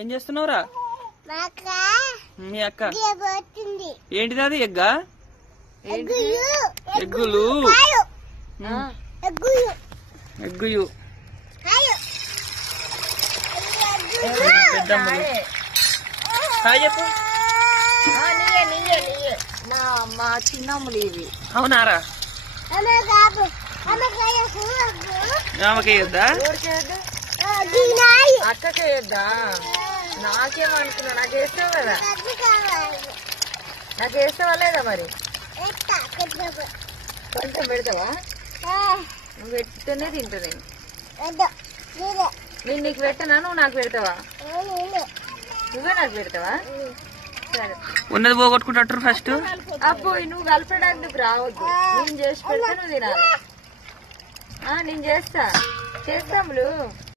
ఏం చేస్తున్నావురా? మీ అక్క ఏంటిది? అది ఎగ్గా? ఎగ్గులు ఎగ్గుయు హాయ్ చెప్పు. మా చిన్నమ్ములు ఇవి. అవునారా? ఆమెకేయొద్దా? అక్కకేయొద్దా? నాకేమనుకున్నా, నాకు వేస్తావు కదా, నాకు వేస్తావా లేదా? మరి కొంచెం పెడతావా? నువ్వు పెడితేనే తింటా నేను నీకు పెట్టనా? నువ్వు నాకు పెడతావా? నువ్వే నాకు పెడతావా? సరే, ఉన్నది పోగొట్టుకుంటారు ఫస్ట్. అబ్బో నువ్వు కలిపడానికి రావద్దు, నేను చేసి పెడితే నువ్వు తినాలి. నేను చేస్తాములు.